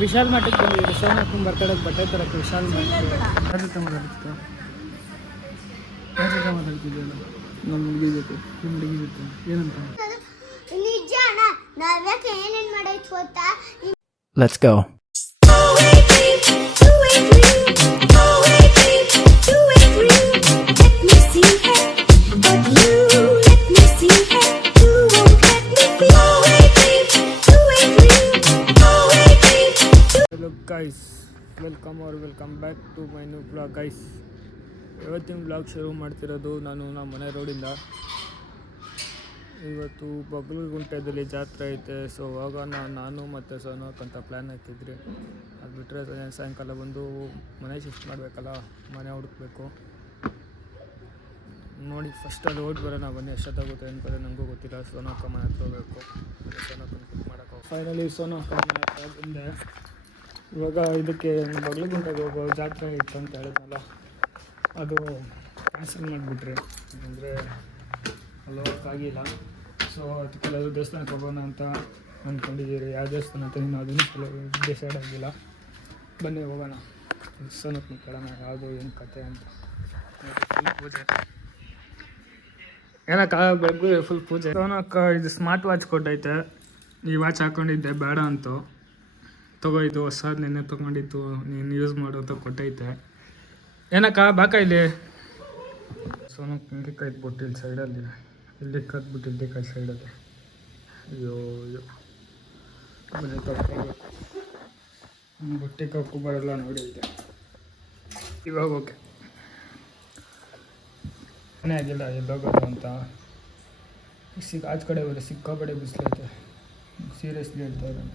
ವಿಶಾಲ್ ಮಠಕ್ಕೆ ಬಂದಿದ್ದೀವಿ. ಸೋನಕ್ಕನ ಬರ್ತಡೇಗೆ ಬಟ್ಟೆ ತರಕ್ಕೆ ವಿಶಾಲ್ ಮಠಕ್ಕೆ. ಯಾರ ಜೊತೆ ಮಾತಾಡ್ತೀಯ? ಯಾರ ಜೊತೆ ಮಾತಾಡ್ತಿದ್ದೀಯಲ್ಲ? ನಮ್ಮ ಹುಡುಗಿ ಜೊತೆ. ನಿಮ್ಮ ಹುಡುಗಿ ಜೊತೆ ಏನಂತ? ನಿಜ ಅಣ್ಣ, ನಾವ್ಯಾಕೆ ಏನೇನು ಮಾಡೈತೆ ಗೊತ್ತಾ? Let's go. Hello guys, welcome back to my new blog guys. ಇವತ್ತಿನ ಬ್ಲಾಗ್ ಶುರು ಮಾಡ್ತಿರೋದು ನಾನು ನಮ್ಮ ಮನೆ ರೋಡಿಂದ. ಇವತ್ತು ಬಗಲಗುಂಟೆದಲ್ಲಿ ಜಾತ್ರೆ ಐತೆ. ಸೊ ಹೋಗೋಣ ನಾನು ಮತ್ತು ಸೋನಕ್ ಅಂತ ಪ್ಲ್ಯಾನ್ ಹಾಕಿದ್ರಿ. ಅದು ಬಿಟ್ಟರೆ ಸಾಯಂಕಾಲ ಬಂದು ಮನೆ ಶಿಫ್ಟ್ ಮಾಡಬೇಕಲ್ಲ, ಮನೆ ಹುಡುಕ್ಬೇಕು. ನೋಡಿ ಫಸ್ಟ್ ಅಲ್ಲಿ ಓಡಿ ಬರೋಣ ಬನ್ನಿ. ಎಷ್ಟೊತ್ತಾಗುತ್ತೆ ಅನ್ಕೋದ್ರೆ ನನಗೂ ಗೊತ್ತಿಲ್ಲ. ಸೋನಕ್ಕ ಮನೆ ಹತ್ರ ಹೋಗಬೇಕು. ಸೋನಕ್ಕನ ಪಿಕ್ ಮಾಡೋಕೆ ಫೈನಲಿ ಸೋನಕ್ಕ ಮನೆ ಹತ್ರ ಬಂದೆ. ಇವಾಗ ಇದಕ್ಕೆ ಬಗಲಗುಂಟೆಗೆ ಹೋಗೋ ಜಾತ್ರೆ ಇತ್ತು ಅಂತ ಹೇಳಿದ್ನಲ್ಲ, ಅದು ಕ್ಯಾನ್ಸಲ್ ಮಾಡಿಬಿಟ್ರಿ. ಅಂದರೆ ಅಲ್ಲಿ ಹೋಗೋಕ್ಕಾಗಿಲ್ಲ. ಸೊ ಅದಕ್ಕೆಲ್ಲರೂ ದೇವಸ್ಥಾನಕ್ಕೆ ಹೋಗೋಣ ಅಂತ ಅಂದ್ಕೊಂಡಿದ್ದೀರಿ. ಯಾವ ದೇವಸ್ಥಾನ ಅಂತ ಇನ್ನೂ ಅದನ್ನು ಡಿಸೈಡ್ ಆಗಿಲ್ಲ. ಬನ್ನಿ ಹೋಗೋಣ, ಸೋನಕ್ಕನ ಕೇಳೋಣ ಯಾವುದು ಏನು ಕತೆ ಅಂತ. ಫುಲ್ ಪೂಜೆ ಏನಕ್ಕ, ಬೆಳಗ್ಗೆ ಫುಲ್ ಪೂಜೆ. ಸೋನಕ್ಕ ಇದು ಸ್ಮಾರ್ಟ್ ವಾಚ್ ಕೊಟ್ಟೈತೆ. ಈ ವಾಚ್ ಹಾಕ್ಕೊಂಡಿದ್ದೆ ಬೇಡ ಅಂತ ತೊಗೊಯ್ದು, ಹೊಸದು ನೆನ್ನೆ ತೊಗೊಂಡಿದ್ದು, ನೀನು ಯೂಸ್ ಮಾಡು ಅಂತ ಕೊಟ್ಟೈತೆ. ಏನಕ್ಕ ಬಾಕ ಇಲ್ಲಿ. ಸೋನಕ್ಕೆ ಹಿಂಗೆ ಇಟ್ಬಿಟ್ಟು ಇಲ್ಲಿ ಸೈಡಲ್ಲಿ ಇಲ್ಲಿ ಕದ್ಬಿಟ್ಟು ಇಲ್ಲಿ ಸೈಡಲ್ಲಿ. ಅಯ್ಯೋ ಮನೆ ತೊಗೊಬೇಕು. ಬಟ್ಟೆ ಕಪ್ಪು ಬರಲ್ಲ ನೋಡಿ ಇದೆ. ಇವಾಗ ಓಕೆ ಮನೆ ಆಗಿಲ್ಲ ಎಲ್ಲೋಗೋದು ಅಂತ. ಆಚ ಕಡೆ ಬರೋ ಸಿಕ್ಕಾಪಡೆ ಬಿಸಿಲೈತೆ. ಸೀರಿಯಸ್ಲಿ ಹೇಳ್ತಾ ಇರೋಣ,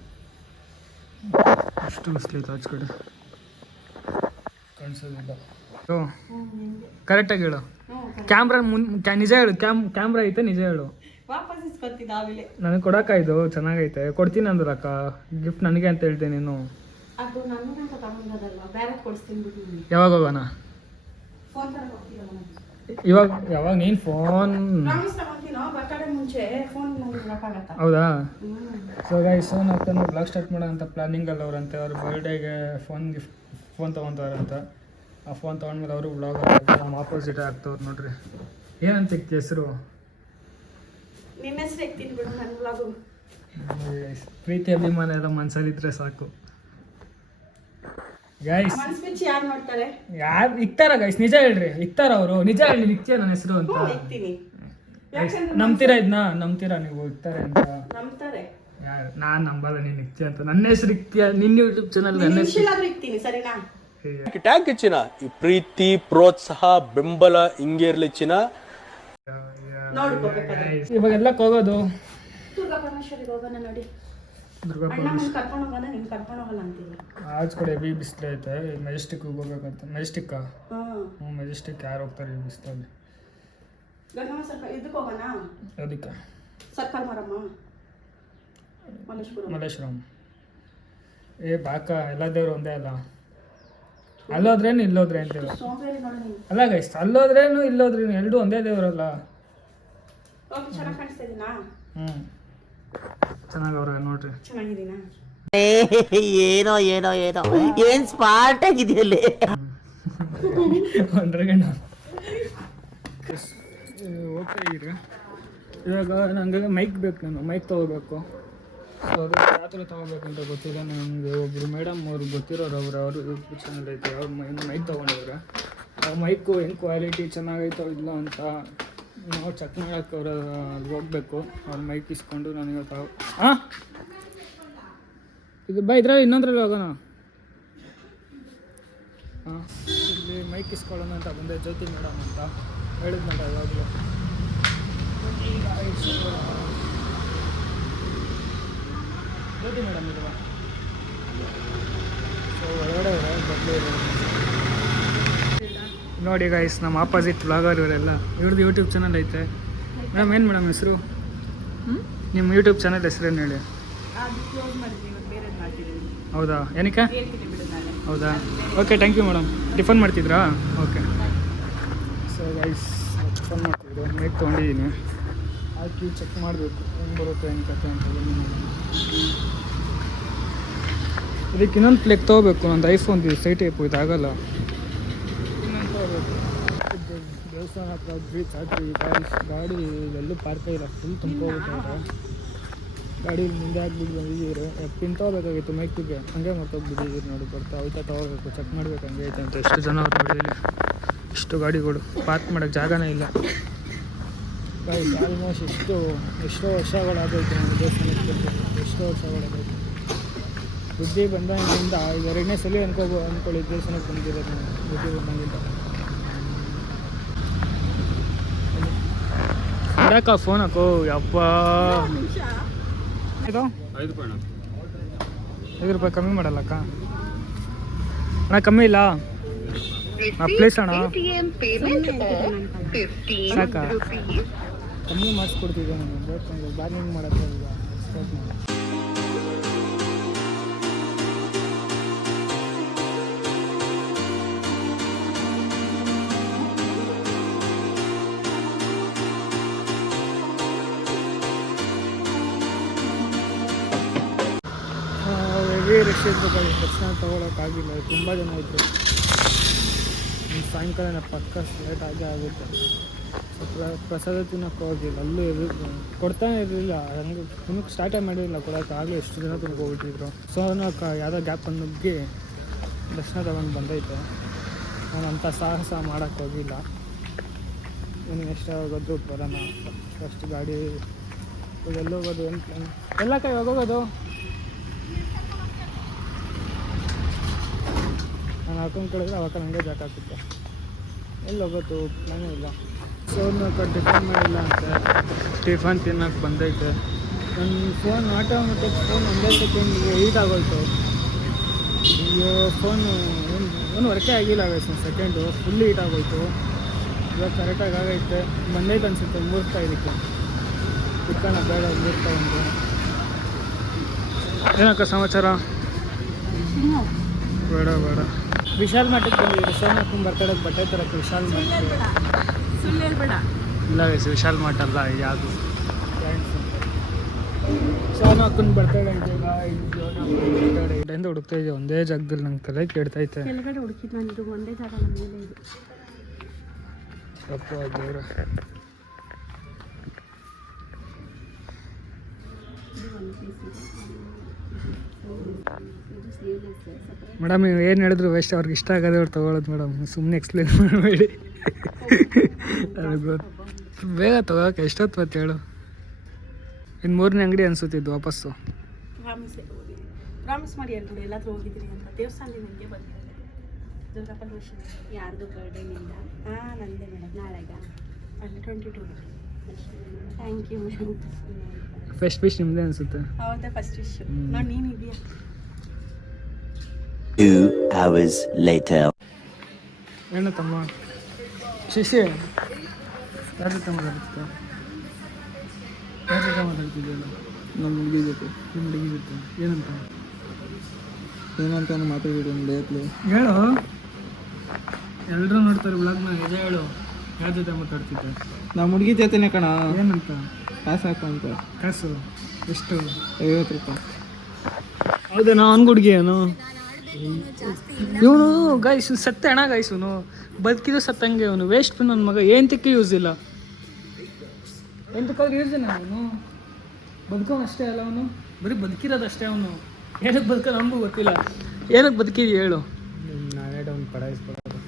ಅಷ್ಟು ಬಿಸಿಲೈತೆ ಆಚ ಕಡೆ, ಕಾಣಿಸೋದಿಲ್ಲ. ಓ ಕರೆಕ್ಟಾಗಿ ಹೇಳು. ಕ್ಯಾಮ್ರಾ ನಿಜ ಹೇಳು. ಕ್ಯಾಮ್ರಾ ಐತೆ, ನಿಜ ಹೇಳು. ನನಗೆ ಕೊಡೋಕ್ಕಾಯ್ತು, ಚೆನ್ನಾಗೈತೆ. ಕೊಡ್ತೀನಿ ಅಂದ್ರಕ್ಕ ಗಿಫ್ಟ್ ನನಗೆ ಅಂತ ಹೇಳ್ತೀನಿ. ನೀನು ಯಾವಾಗ ಹೋಗೋಣ? ಯಾವಾಗ ನೀನು ಫೋನ್? ಹೌದಾ? ಸೊ ಗೈಸ್, ಸೋನಕ್ಕನ ಬ್ಲಾಗ್ ಸ್ಟಾರ್ಟ್ ಮಾಡೋ ಅಂತ ಪ್ಲಾನಿಂಗಲ್ಲಿ ಅವ್ರಂತೆ. ಅವ್ರ ಬರ್ಡೇಗೆ ಫೋನ್ ತೊಗೊತಾರಂತ. ಆ ಫೋನ್ ತೊಗೊಂಡ್ಮೇಲೆ ಅವರು ಬ್ಲಾಗ್ ನಮ್ಮ ಆಪೋಸಿಟ್ ಆಗ್ತವ್ರು ನೋಡ್ರಿ. ಏನಂತ ಇಕ್ತಿ ಹೆಸರು? ಪ್ರೀತಿ ಅಭಿಮಾನ ಎಲ್ಲ ಮನ್ಸಲ್ಲಿದ್ರೆ ಸಾಕು ಗೈಸ್. ಯಾರು ಇಕ್ತಾರ ಗೈಸ್? ನಿಜ ಹೇಳ್ರಿ, ಇಕ್ತಾರ ಅವರು? ನಿಜ ಹೇಳಿ, ಇಕ್ತೀಯ ನನ್ನ ಹೆಸರು ಅಂತ? ನಂಬ್ತೀರಾ ಇದನ್ನ? ನಂಬ್ತೀರಾ ನೀವು ಇಕ್ತಾರೆ ಅಂತ? ಯಾರು? ನಾನು ನಂಬಲ್ಲ ನೀನು ಇಕ್ತೀಯ ಅಂತ. ನನ್ನ ಹೆಸರು ಇಕ್ತೀಯ ನಿನ್ನ ಯೂಟ್ಯೂಬ್ ಚಾನಲ್ ನನ್ನ ಹೆಸರು ಟ್ಯಾಗ್ ಹೆಚ್ಚಿನ ಈ ಪ್ರೀತಿ ಪ್ರೋತ್ಸಾಹ ಬೆಂಬಲ ಹಿಂಗೆ ಇರ್ಲಿ ಚಿನ್ನ. ಇವಾಗೆಲ್ಲ ಹೋಗೋದು ಆಚ ಕಡೆ ಹೆವಿ ಬಿಸಿಲು ಐತೆ. ಮೆಜೆಸ್ಟಿಕ್ ಹೋಗ್ಬೇಕಂತ. ಮೆಜೆಸ್ಟಿಕ್ ಮೆಜೆಸ್ಟಿಕ್ ಯಾರು ಹೋಗ್ತಾರೆ ಈ ಬಿಸಿಲಲ್ಲಿ? ಅದಕ್ಕೆ ಮಲ್ಲೇಶ್ವರಂ. ಬಾಕ ಎಲ್ಲ ದೇವ್ರು ಒಂದೇ ಅಲ್ಲ. ಅಲ್ಲೋದ್ರೇನು ಇಲ್ಲೋದ್ರೆ ಅಂತೇಳಿ ಅಲ್ಲ ಗೈಸ್. ಅಲ್ಲೋದ್ರೇನು ಇಲ್ಲೋದ್ರೇನು ಎರಡೂ ಒಂದೇ ದೇವ್ರಲ್ಲ. ಚೆನ್ನಾಗವ್ರೆ ನೋಡ್ರಿ. ಏನೋ ಏನೋ ಏನೋ ಏನ್ ಸ್ಮಾರ್ಟ್ ಆಗಿದೆಯಲ್ಲಿ ಒಂದ್ರಗಣ್ಣ. ಓಕೆ ಈಗ ಇವಾಗ ನನಗೆ ಮೈಕ್ ಬೇಕು. ನಾನು ಮೈಕ್ ತೊಗೋಬೇಕು. ಸೊ ಅದು ಯಾವ ಥರ ತೊಗೋಬೇಕಂತ ಗೊತ್ತಿಲ್ಲ ನನಗೆ. ಒಬ್ಬರು ಮೇಡಮ್ ಅವ್ರು ಗೊತ್ತಿರೋರು ಅವರು ಯೂಟ್ಯೂಬ್ ಚಾನಲ್ ಐತೆ. ಅವ್ರು ಮೈಕ್ ತೊಗೊಂಡಿದ್ದಾರೆ. ಆ ಮೈಕು ಹೆಂಗೆ ಕ್ವಾಲಿಟಿ ಚೆನ್ನಾಗೈತೋ ಇಲ್ಲ ಅಂತ ನಾವು ಚೆಕ್ ಮಾಡೋಕ್ಕೆ ಅವ್ರು ಅಲ್ಲಿ ಹೋಗ್ಬೇಕು. ಅವ್ರ ಮೈಕ್ ಇಸ್ಕೊಂಡು ನಾನು ಇವತ್ತು ಇದು ಇದ್ರಲ್ಲಿ ಇನ್ನೊಂದ್ರಲ್ಲಿ ಹೋಗೋಣ. ಇಲ್ಲಿ ಮೈಕ್ ಇಸ್ಕೊಳ್ಳೋಣ ಅಂತ ಬಂದೆ. ಜ್ಯೋತಿ ಮೇಡಮ್ ಅಂತ ಹೇಳಿದ್ನಲ್ಲ ಇವಾಗಲೂ. ಜ್ಯೋತಿ ಮೇಡಮ್ ಇಲ್ವ? ಸೊ ಒಳಗಡೆ ನೋಡಿ ಗೈಸ್, ನಮ್ಮ ಆಪೋಸಿಟ್ ಬ್ಲಾಗರ್ ಇವರೆಲ್ಲ. ಇವ್ರದ್ದು ಯೂಟ್ಯೂಬ್ ಚಾನಲ್ ಐತೆ. ಮೇಡಮ್ ಏನು ಮೇಡಮ್ ಹೆಸರು? ನಿಮ್ಮ ಯೂಟ್ಯೂಬ್ ಚಾನಲ್ ಹೆಸರೇನು ಹೇಳಿ? ಹೌದಾ? ಏನಕ್ಕೆ? ಹೌದಾ? Okay, thank you madam. Tiffin ಮಾಡ್ತಿದ್ರಾ? ಓಕೆ. ಸೊ ಗೈಸ್, ಟಿಫನ್ ಮಾಡ್ತಿದ್ರು. ಮೈಕ್ ತೊಗೊಂಡಿದ್ದೀನಿ. ಹಾಕಿ ಚೆಕ್ ಮಾಡಬೇಕು ಹೆಂಗೆ ಬರುತ್ತೆ ಏನು ಕತೆ ಅಂತ. ಇದಕ್ಕೆ ಇನ್ನೊಂದು ಪ್ಲೇಕ್ ತೊಗೋಬೇಕು, ಒಂದು ಐಫೋನ್ ಸೈಟ್ ಟೈಪು ಇದಾಗಲ್ಲ. ಇನ್ನೊಂದು ತೊಗೋಬೇಕು. ದೇವಸ್ಥಾನ ಹತ್ರ ಬ್ರೀಚ್ ಆಗಿ ಗಾಡಿ ಎಲ್ಲೂ ಪಾರ್ಕ್ ಇಲ್ಲ, ಫುಲ್ ತುಂಬ್ಕೋಗ್ಬಿಟ್ಟವ್ರೆ. ಗಾಡಿ ಮುಂದೆ ಹಾಕ್ಬಿಟ್ಟು ಬಂದಿದ್ದೀರಿ. ಪಿನ್ ತೊಗೋಬೇಕಾಗಿತ್ತು ಮೈಕಿಗೆ, ಹಂಗೆ ಮರ್ತೋಗ್ಬಿಟ್ಟಿದ್ದೀರಿ ನೋಡಿ. ಬರ್ತಾ ಹೋಯ್ತಾ ತೊಗೋಬೇಕು, ಚೆಕ್ ಮಾಡ್ಬೇಕು ಹಂಗೆ ಐತೆ ಅಂತ. ಎಷ್ಟು ಜನ ಅವ್ರು ನೋಡಿ, ಇಷ್ಟು ಗಾಡಿಗಳು ಪಾರ್ಕ್ ಮಾಡೋಕ್ಕೆ ಜಾಗನೇ ಇಲ್ಲ. ಆಲ್ಮೋಸ್ಟ್ ಎಷ್ಟೋ ವರ್ಷಗಳಾಗೈತೆ ನನಗೆ ದೇವಸ್ಥಾನಕ್ಕೆ, ಎಷ್ಟೋ ವರ್ಷಗಳಾಗೈತೆ. ಬುದ್ಧಿ ಬಂದಾಗಿಂದ ಇದು 2ನೇ ಸಲ ಅಂದ್ಕೊಳ್ಳಿ ದೇವಸ್ಥಾನಕ್ಕೆ ಬಂದಿರೋದು ನಾನು. ಬುದ್ಧಿ ಬಂದಾಗಿಂದ ಯಾಕ ಫೋನ್ ಹಾಕೋ ಯಪ್ಪ. ಇದು 5 ರೂಪಾಯಿ ಕಮ್ಮಿ ಮಾಡಲ್ಲಕ್ಕ ಅಣ್ಣ? ಕಮ್ಮಿ ಇಲ್ಲ ಪ್ಲೀಸ್ ಅಣ್ಣ, ಸಾಕ ಕಮ್ಮಿ ಮಾಡಿಸ್ಕೊಡ್ತಿದ್ದೆ ನಾನು. ಬೇಕಂದ್ರೆ ಬಾರ್ನಿಂಗ್ ಮಾಡೋಕ್ಕೆ ಈಗ ಸ್ಟಾರ್ಟ್ ಮಾಡಿ. ಹೆವಿ ರಶ್ ಇರ್ಬೇಕಾಗಿ ದರ್ಶನ ತೊಗೊಳಕ್ಕಾಗಿಲ್ಲ, ತುಂಬ ಜನ ಇದ್ದರು. ಸಾಯಂಕಾಲ ಪಕ್ಕ ಲೇಟ್ ಆಗೇ ಆಗುತ್ತೆ. ಪ್ರಸಾದ ತಿನ್ನೋಕ್ಕೆ ಹೋಗಿಲ್ಲ, ಅಲ್ಲೂ ಕೊಡ್ತಾನೆ ಇರಲಿಲ್ಲ. ಹಂಗೆ ತಿನ್ನೋಕ್ಕೆ ಸ್ಟಾರ್ಟೇ ಮಾಡಿರಲಿಲ್ಲ ಕೊಡೋಕೆ. ಆಗಲೇ ಎಷ್ಟು ಜನ ತುಂಬ್ಕೊಬಿಟ್ಟಿದ್ರು. ಸೊ ಅನ್ನೋಕೆ ಯಾವುದೋ ಗ್ಯಾಪನ್ನು ನುಗ್ಗಿ ದರ್ಶನ ತಗೊಂಡು ಬಂದೈತೆ. ನಾನು ಅಂಥ ಸಾಹಸ ಮಾಡೋಕ್ಕೆ ಹೋಗಿಲ್ಲ. ಇನ್ನು ಎಷ್ಟಾಗೋದು ಬರೋಣ. ಫಸ್ಟ್ ಗಾಡಿ ಎಲ್ಲಿ ಹೋಗೋದು, ಏನು ಪ್ಲಾನ್ ಎಲ್ಲ ಕೈ ಹೋಗೋದು. ನಾನು ಹಾಕೊಂಡು ಕೊಡಿದ್ರೆ ಅವಾಗ ನನಗೆ ಜಾಕ್ ಹಾಕುತ್ತೆ. ಎಲ್ಲಿ ಹೋಗೋದು ಪ್ಲಾನೇ ಇಲ್ಲ. ಸೊ ಟಿಫನ್ ಮಾಡಿಲ್ಲ ಅಂತ ಟಿಫನ್ ತಿನ್ನೋಕೆ ಬಂದೈತೆ. ನನ್ನ ಫೋನ್ ಆಟೋಮೆಟಿಕ್ ಫೋನ್ ಒಂದೇ ಸೆಕೆಂಡಿಗೆ ಹೀಟ್ ಆಗೋಯ್ತು. ಅಯ್ಯೋ ಫೋನು ಏನು ವರ್ಕೇ ಆಗಿಲ್ಲ. ಸೆಕೆಂಡು ಫುಲ್ ಹೀಟ್ ಆಗೋಯ್ತು. ಇವಾಗ ಕರೆಕ್ಟಾಗಿ ಆಗೈತೆ. ಬಂದೈತೆ ಅನಿಸುತ್ತೆ 3 ಇದಕ್ಕೆ. ಚಿಕ್ಕಣ ಬೇಡ 3 ಒಂದು. ಏನಕ್ಕ ಸಮಾಚಾರ? ಬೇಡ ಬೇಡ. ವಿಶಾಲ್ ಮಠಕ್ಕೆ ಬಂದಿದ್ದೀರಿ. ಸೋನಕ್ಕನ ಬರ್ತಡೇಗೆ ಬಟ್ಟೆ ತರಕ್ಕೆ ವಿಶಾಲ್ ಮಠಕ್ಕೆ. ಇಲ್ಲ ವಯಸ್ಸು ವಿಶಾಲ್ ಮಠ ಅಲ್ಲ, ಯಾವುದು ಸೋನಕ್ಕನ ಬರ್ತಡೇ ಇದೆಯಲ್ಲ, ಬರ್ತಡೇ ಇದೆಯಿಂದ ಹುಡುಕ್ತಾ ಇದೆಯಾ ಒಂದೇ ಜಾಗದಲ್ಲಿ. ನಂಗೆ ತಲೆ ಕೆಡ್ತೈತೆ. ಅಪ್ಪ ದೇವ್ರ. ಮೇಡಮ್ ನೀವು ಏನು ಹೇಳಿದ್ರು ವೇಸ್ಟ್. ಅವ್ರಿಗೆ ಇಷ್ಟ ಆಗೋದೇ ಅವ್ರು ತೊಗೊಳೋದು ಮೇಡಮ್. ಸುಮ್ಮನೆ ಎಕ್ಸ್ಪ್ಲೇನ್ ಮಾಡಬೇಡಿ. ಅದು ಗೊತ್ತು. ಬೇಗ ತೊಗೊಳಕ್ಕೆ ಎಷ್ಟೊತ್ತು ಮತ್ತೆ ಹೇಳು. ಇನ್ನು 3ನೇ ಅಂಗಡಿ ಅನಿಸುತ್ತಿದ್ದು ವಾಪಸ್ಸು. ಪ್ರಾಮಿಸ್ ಮಾಡಿ ಹೇಳ್ಬಿಡಿ ಎಲ್ಲಾದರೂ ಹೋಗಿದ್ದೀರಿ ಅಂತ. ದೇವಸ್ಥಾನದಿಂದ ನಿಮಗೆ ಬಂದಿದ್ದಾರೆ ದುರ್ಗಾಪರಮೇಶ್ವರ. ಯಾರ್ದು ಬರ್ಡೇ ನಿಂದ? ಹಾಂ ನಂದೇ ಮೇಡಮ್. ನಾಳೆಗ? ಅಲ್ಲಿ 22. Thank you madam. First wish ನಿಮ್ಮದೇ ಅನಿಸುತ್ತೆ. ಹೌದಾ ಫಸ್ಟ್ ವಿಶ್ ನೋಡಿ. ನೀನು ಇದೆಯಾ? 2 hours later. ಏನು ತಮ್ಮ ಶಿಶಿ ಯಾರ ಜೊತೆ ಮಾತಾಡ್ತಿದ್ದ? ಯಾರ ಜೊತೆ ಮಾತಾಡ್ತಿದ್ದಲ್ಲ? ನಮ್ಮ ಹುಡುಗಿ ಜೊತೆ. ನಿಮ್ಮ ಹುಡುಗಿ ಜೊತೆ ಏನಂತ ಮಾತಾಡಿದ್ರು ಒಂದು ಡೇಟ್ಲಿ. ಹೇಳು. ಎಲ್ಲರೂ ನೋಡ್ತಾರೆ ಬ್ಲಾಗ್ನ. ನಿಜ ಹೇಳು, ಯಾರ ಜೊತೆ ಮಾತಾಡ್ತಿದ್ದೆ? ನಮ್ಮ ಹುಡುಗಿ ಜೊತೆನೇ ಕಣ. ಏನಂತ? ಕಾಸು ಹಾಕು ಅಂತ. ಕಾಸು ಎಷ್ಟು? 50 ರೂಪಾಯಿ. ಹೌದೇನೋ? ಅವ್ನ ಹುಡುಗಿ ಏನು ಇವನು? ಗೈಸ್ ಸತ್ತೆ ಅಣ್ಣ. ಗೈಸ್ ಇವನು ಬದುಕಿದ್ರು ಸತ್ತಂಗೆ. ಅವನು ವೇಸ್ಟ್ ಪಿನ್ ನನ್ನ ಮಗ. ಏಂತಕ್ಕೆ ಯೂಸ್ ಇಲ್ಲ, ಎಂತಕ್ಕಾದ್ರೂ ಯೂಸ್ ಇಲ್ಲ. ಅವನು ಬದುಕೋನು ಅಷ್ಟೇ ಅಲ್ಲ, ಅವನು ಬರೀ ಬದುಕಿರೋದಷ್ಟೇ. ಅವನು ಏನಕ್ಕೆ ಬದುಕೋ ನಮಗೂ ಗೊತ್ತಿಲ್ಲ. ಏನಕ್ಕೆ ಬದುಕಿದ್ವಿ ಹೇಳು? ನಾನೇ ಅವ್ನು ಪಡಾಯಿಸ್ಕೊಡೋದು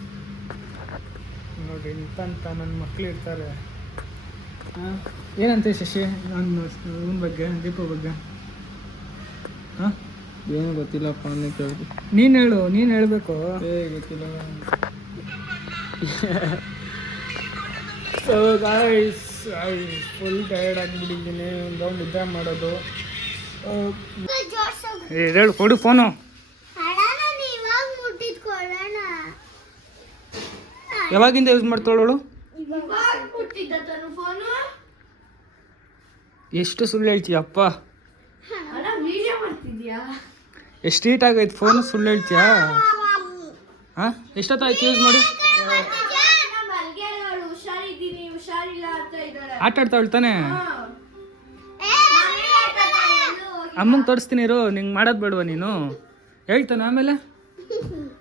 ನೋಡಿ. ಇಂಥ ನನ್ನ ಮಕ್ಕಳು ಇರ್ತಾರೆ. ಹಾಂ ಏನಂತೆ ಶಶಿ ನನ್ನ ಇವನ ಬಗ್ಗೆ, ದೀಪ ಬಗ್ಗೆ? ಹಾಂ ಏನು ಗೊತ್ತಿಲ್ಲಪ್ಪ ಅನ್ನೇ ಕೇಳಿದೆ. ನೀನು ಹೇಳು, ನೀನು ಹೇಳಬೇಕು. ಗೊತ್ತಿಲ್ಲ. ಸೊ ಗಾಯ್ಸ್, ಫುಲ್ ಟಯರ್ಡ್ ಆಗಿಬಿಟ್ಟಿದ್ದೀನಿ. ಒಂದು ರೌಂಡ್ ನಿದ್ದೆ ಮಾಡೋದು. ಹೇಳು, ಕೊಡು ಫೋನು. ಯಾವಾಗಿಂದ ಯೂಸ್ ಮಾಡ್ತಾಳೋಳು? ಎಷ್ಟು ಸುಳ್ಳು ಹೇಳ್ತೀಯಪ್ಪ? ಎಷ್ಟು ಹೀಟ್ ಆಗೈತೆ ಫೋನು, ಸುಳ್ಳು ಹೇಳ್ತೀಯಾ? ಹಾಂ ಎಷ್ಟೊತ್ತಾಯ್ತು ಯೂಸ್ ಮಾಡಿ? ಆಟ ಆಡ್ತಾವಳು ತಾನೆ? ಅಮ್ಮಂಗೆ ತೋರಿಸ್ತೀನಿ ಇರು. ನಿಂಗೆ ಮಾಡೋದು ಬೇಡವಾ ನೀನು? ಹೇಳ್ತಾನೆ ಆಮೇಲೆ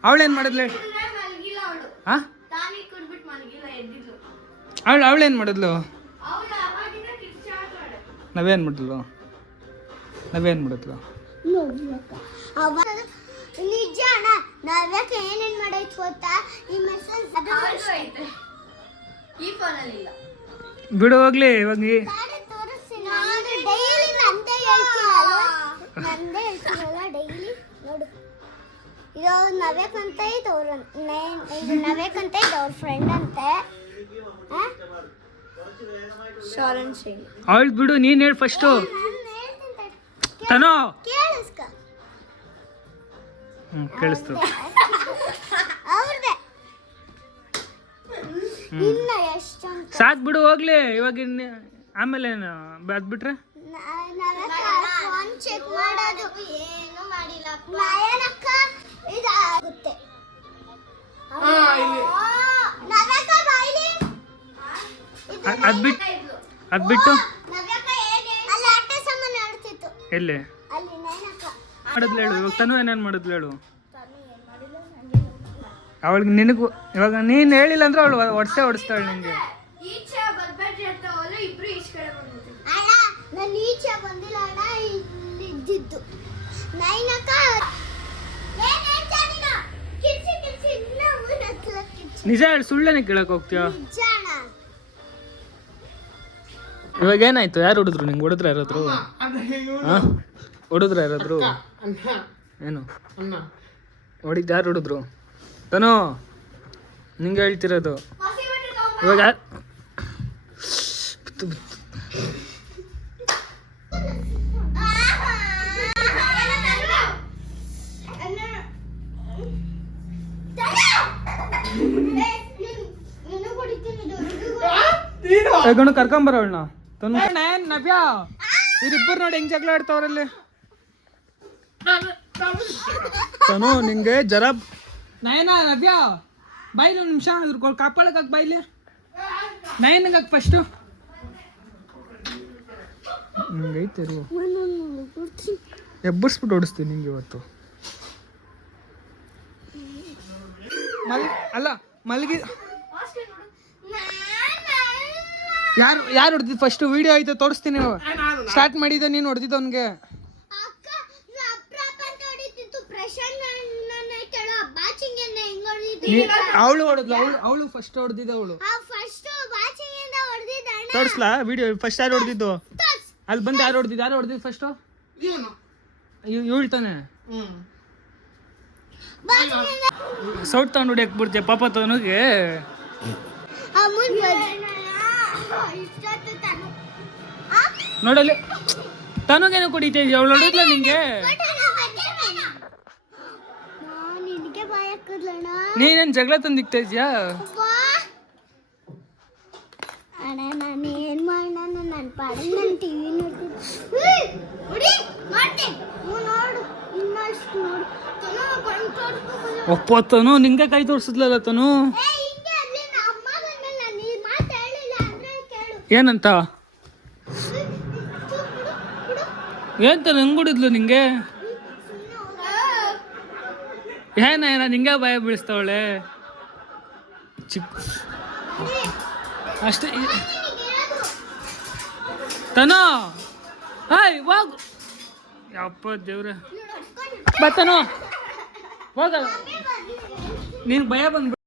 ಅವಳೇನು ಮಾಡಿದ್ಲು ಮಲಗಿಲ್ಲ ಅವಳು ಹಾಂ ಟಾನಿಕ್ ಕುಡ್ಬಿಟ್ಟು ಮಲಗಿಲ್ಲ ಎದ್ದಿದ್ಲು ಅವಳೇನು ಮಾಡಿದ್ಲು ಅವಳು ಅವಾಗಿಂದ ಕಿರ್ಚಾಡ್ತಾಳೆ ನಾವೇನು ಮಾಡಿದ್ಲು ನಿಜ ಅಣ್ಣ ನಾವ್ಯಾಕೆ ಏನೇನ್ ಮಾಡೈತ್ ಗೊತ್ತಾ ಈ ಮೆಸೇಜ್ ಅದು ಐತೆ ಈ ಫೋನಲ್ಲಿ ಇಲ್ಲ ಬಿಡು ಹೋಗ್ಲಿ ಇವಾಗ ತೋರಿಸ್ತೀನಿ ನಾನು ಡೈಲಿ ನಂದೇ ಹೇಳ್ತೀನಲ್ಲ ಡೈಲಿ ನೋಡು ಇದು ನವ್ಯಕ್ಕಂತ ಇದು ನವ್ಯಕ್ಕಂತ ಇದು ಅವ್ರ ಫ್ರೆಂಡ್ ಅಂತೆ ಶಾರನ್ ಸಿಂಗ್ ಅವಳು ಬಿಡು ನೀನು ಹೇಳಿ ಫಸ್ಟು ತನೋ ಕೇಳಿಸ್ಕ ಕೇಳಿಸ್ತು ಅವ್ರದೇ ಇನ್ನ ಎಷ್ಟೊಂದು ಸಾಕು ಬಿಡು ಹೋಗ್ಲಿ ಇವಾಗ ಆಮೇಲೆ ಅದು ಬಿಟ್ರೆ ಫೋನ್ ಚೆಕ್ ಮಾಡೋದು ಏನು ಮಾಡಿಲ್ಲ ನಯನಕ್ಕ ಇದಾಗುತ್ತೆ ನವ್ಯಕ್ಕ ಬಾಯ್ಲಿ ಅದು ಬಿಟ್ಟು ನವ್ಯಕ್ಕ ಅಲ್ಲಿ ಆಟ ಸಾಮಾನು ಆಡ್ತಿತ್ತು ಎಲ್ಲಿ ಅಲ್ಲಿ ನಯನಕ್ಕ ಮಾಡಿದ್ಲು ಹೇಳು ಇವಾಗ ತನು ಏನೇನು ಮಾಡಿದ್ಲು ಹೇಳು ಅವಳಿಗೆ ನಿನಗೂ ಇವಾಗ ನೀನು ಹೇಳಿಲ್ಲ ಅಂದ್ರೆ ಅವಳು ಹೊಡಿಸ್ತಾಳೆ ನಿಂಗೆ ಈಚೆ ಬರ್ಬೇಡ್ರಿ ಅಂತ ಹೋದ್ರೆ ಇಬ್ರು ಈಚೆ ಕಡೆ ಬಂದ್ಬಿಟ್ಟು ಅಣ್ಣ ನಾನು ಈಚೆ ಬಂದಿಲ್ಲ ಅಣ್ಣ ಇಲ್ಲಿ ಇದ್ದಿದ್ದು ನೈನಕ್ಕ ಏನ್ ಹೇಳ್ತಾ ನೀನು ಕಿರ್ಸಿ ಇನ್ನ ಊರತ್ರ ಕಿರ್ಸಿ ನಿಜ ಹೇಳಿ ಸುಳ್ಳೇನೆ ಕೇಳಕ್ ಹೋಗ್ತೀಯ ನಿಜ ಅಣ್ಣ ಇವಾಗ ಏನಾಯ್ತು ಯಾರು ಹೊಡಿದ್ರು ನಿಂಗೆ ಹೊಡೆದ್ರ ಯಾರಾದ್ರು ಹಾಂ ಹೊಡಿದ್ರ ಯಾರಾದ್ರು ಏನು ಹೊಡಿದ್ದು ಯಾರು ಹೊಡಿದ್ರು ತನು ನಿಂಗೆ ಹೇಳ್ತಿರೋದು ಇವಾಗ ಗಣ ಕರ್ಕೊಂಬರ ಅವಳನ್ನ ತನು ನವ್ಯ ಇವ್ರಿಬ್ಬರು ನೋಡಿ ಹೆಂಗ್ ಜಗಳ ಆಡ್ತಾವ್ರಲ್ಲಿ ತನು ನಿಂಗೆ ಜರ ನಯನ ನವ್ಯ ಬಾಯ್ಲಿ ಒಂದು ನಿಮಿಷ ಅದ್ರ ಕಾಪಾಡಕ್ಕೆ ಬಾಯ್ಲಿ ನಯನಗಾಕ್ ಫಸ್ಟು ಹಿಂಗೈತೆ ಎಬ್ಬರ್ಸ್ಬಿಟ್ಟು ಓಡಿಸ್ತೀನಿ ನಿಂಗೆ ಇವತ್ತು ಅಲ್ಲ ಮಲಗಿ ಯಾರು ಹೊಡೆದಿದ್ದು ಫಸ್ಟು ವಿಡಿಯೋ ಐತೆ ತೋರಿಸ್ತೀನಿ ಸ್ಟಾರ್ಟ್ ಮಾಡಿದ್ದೆ ನೀನು ಹೊಡೆದಿದ್ದು ಅವನಿಗೆ ಅಕ್ಕ ಅಪ್ರಾಪ ಅಂತ ಹೊಡಿತಿತ್ತು ಪ್ರಶಾಂತ್ ನನ್ನ ಕೇಳೋ ಬಾಚಿಂಗಿಂದ ಹೆಂಗ್ ಹೊಡಿತಿತ್ತು ಅವಳು ಹೊಡೆದ್ಲು ಅವಳು ಫಸ್ಟ್ ಹೊಡೆದಿದ್ದ ಅವಳು ಫಸ್ಟ್ ಬಾಚಿಂಗಿಂದ ಹೊಡೆದಿದ್ದ ಅಣ್ಣ ತೋರಿಸ್ಲಾ ವಿಡಿಯೋ ಫಸ್ಟ್ ಯಾರು ಹೊಡೆದಿದ್ದು ಅಲ್ಲಿ ಬಂದು ಯಾರು ಹೊಡೆದಿದ್ದು ಫಸ್ಟು ಹೇಳ್ತಾನೆ ಸೌಟ್ ತಗೊಂಡು ಹೊಡಿಯಕ್ಕೆ ಬಿಡ್ತೀಯ ಪಾಪ ತವನಿಗೆ ನೋಡಲ್ಲಿ ತನಗೇನು ಕುಡಿತಾ ಇದೆಯಾ ಅವಳು ಹೊಡೆದ್ಲ ನಿಂಗೆ ನಿನಗೆ ಭಯ ಹಾಕಿದ್ಲಣ್ಣ ನೀನೇನು ಜಗಳ ತಂದಿಕ್ತಾ ಇದೆಯಾ ಅಣ್ಣ ನಾನು ಏನು ಮಾಡೋಣ ನನ್ನ ಪಾಡಿಗೆ ನಾನು ಟಿವಿ ನೋಡ್ತೀನಿ ನೋಡು ಇನ್ನಷ್ಟು ನೋಡು ಒಪ್ಪ ತನು ನಿಂಗೆ ಕೈ ತೋರಿಸಿದ್ಲಲ್ಲ ತನು ಏನಂತ ಏನ್ ತಾನು ಹೆಂಗ್ ಹೊಡಿದ್ಲು ನಿಂಗೆ ಏನ ನಿಂಗೆ ಭಯ ಬೀಳಿಸ್ತಾವಳೆ ಚಿಕ್ಕ ಅಷ್ಟೇ ತನು ಹಾಯ್ ಹೋಗು ಯಪ್ಪ ದೇವ್ರೆ ಬಾ ತನು ಹೋಗ ನೀನು ಭಯ ಬಂದ್ಬಿಟ್ಟು